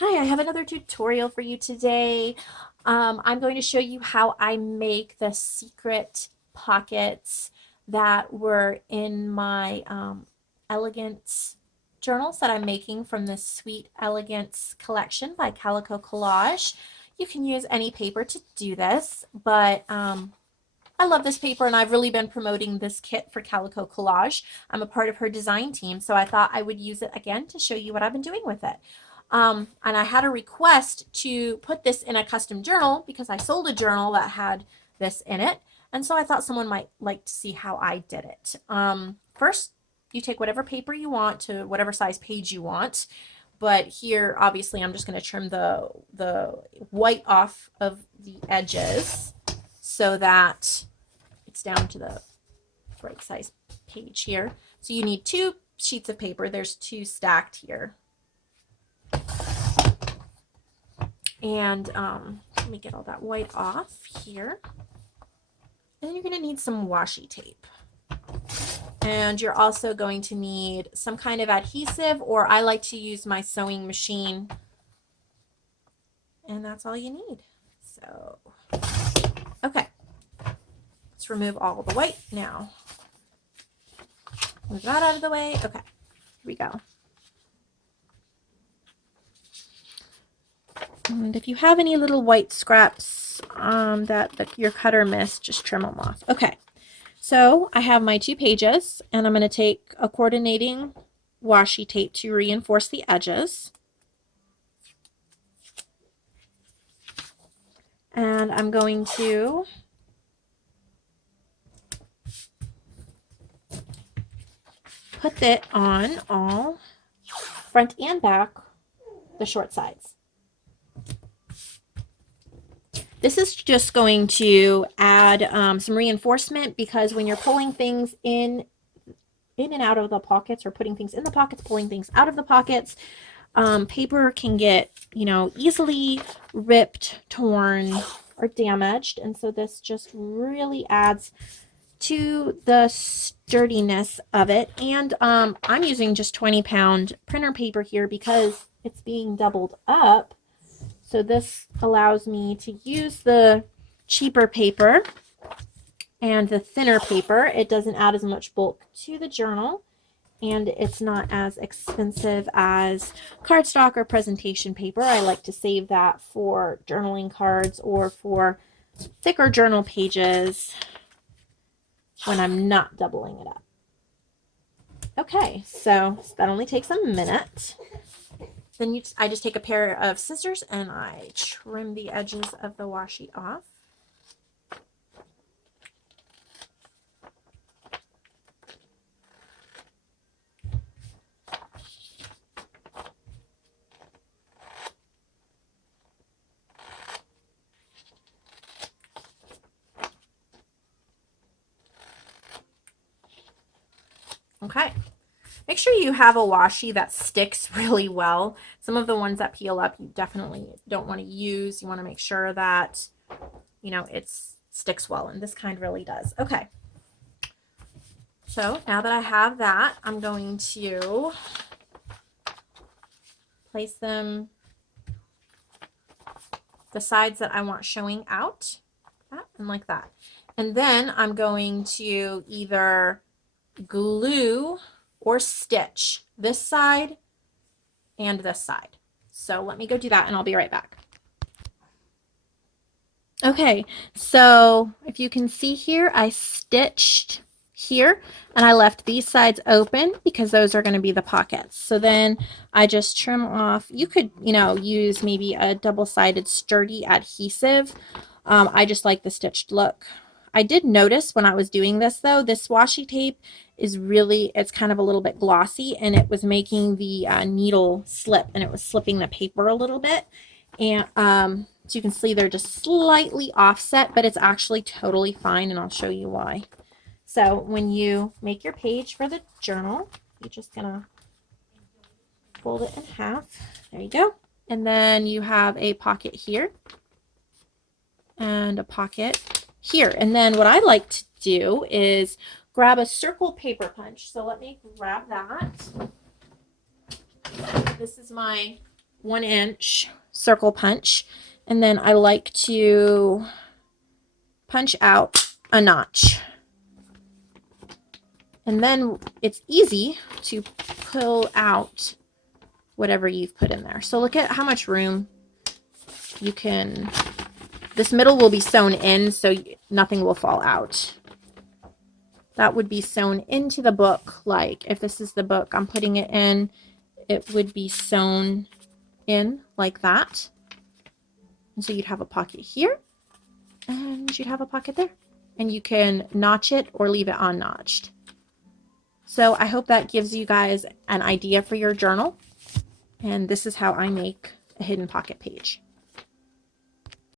Hi, I have another tutorial for you today. I'm going to show you how I make the secret pockets that were in my Elegance journals that I'm making from the Sweet Elegance collection by Calico Collage. You can use any paper to do this, but I love this paper and I've really been promoting this kit for Calico Collage. I'm a part of her design team, so I thought I would use it again to show you what I've been doing with it. And I had a request to put this in a custom journal because I sold a journal that had this in it. And so I thought someone might like to see how I did it. First, you take whatever paper you want to whatever size page you want. But here, obviously, I'm just going to trim the white off of the edges so that it's down to the right size page here. So you need 2 sheets of paper. There's 2 stacked here. And let me get all that white off here. And you're going to need some washi tape. And you're also going to need some kind of adhesive, or I like to use my sewing machine. And that's all you need. So, okay. Let's remove all the white now. Move that out of the way. Okay, here we go. And if you have any little white scraps that your cutter missed, just trim them off. Okay, so I have my 2 pages, and I'm going to take a coordinating washi tape to reinforce the edges. And I'm going to put it on all front and back, the short sides. This is just going to add some reinforcement, because when you're pulling things in and out of the pockets, or putting things in the pockets, pulling things out of the pockets, paper can get, easily ripped, torn, or damaged. And so this just really adds to the sturdiness of it. And I'm using just 20-pound printer paper here because it's being doubled up. So this allows me to use the cheaper paper and the thinner paper. It doesn't add as much bulk to the journal, and it's not as expensive as cardstock or presentation paper. I like to save that for journaling cards or for thicker journal pages when I'm not doubling it up. Okay, so that only takes a minute. Then I just take a pair of scissors and I trim the edges of the washi off. Okay. Make sure you have a washi that sticks really well. Some of the ones that peel up, you definitely don't want to use. You want to make sure that, it sticks well, and this kind really does. Okay. So now that I have that, I'm going to place them the sides that I want showing out, and like that. And then I'm going to either glue or stitch this side and this side. So let me go do that and I'll be right back. Okay, so if you can see here, I stitched here and I left these sides open because those are going to be the pockets. So then I just trim off. You could, use maybe a double-sided sturdy adhesive. I just like the stitched look. I did notice when I was doing this, though, this washi tape is really, it's kind of a little bit glossy, and it was making the needle slip, and it was slipping the paper a little bit. And so you can see they're just slightly offset, but it's actually totally fine, and I'll show you why. So when you make your page for the journal, you're just gonna fold it in half. There you go. And then you have a pocket here and a pocket here. And then what I like to do is grab a circle paper punch. So let me grab that. This is my 1-inch circle punch, and then I like to punch out a notch. And then it's easy to pull out whatever you've put in there. So look at how much room you can, this middle will be sewn in so nothing will fall out. That would be sewn into the book. Like if this is the book I'm putting it in, it would be sewn in like that. And so you'd have a pocket here and you'd have a pocket there. And you can notch it or leave it unnotched. So I hope that gives you guys an idea for your journal. And this is how I make a hidden pocket page.